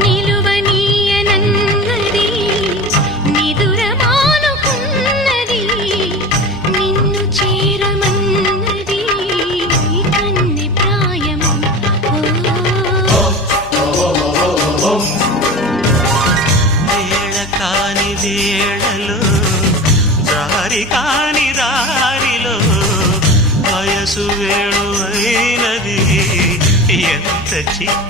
నిలువనీయనన్నది నిదురమానుకున్నది నిన్ను చేరమన్నది కన్నె ప్రాయము వేళ కాని వేళలో దారి కాని దారిలో వయసు వేణు అయినది ఎంత చిత్ర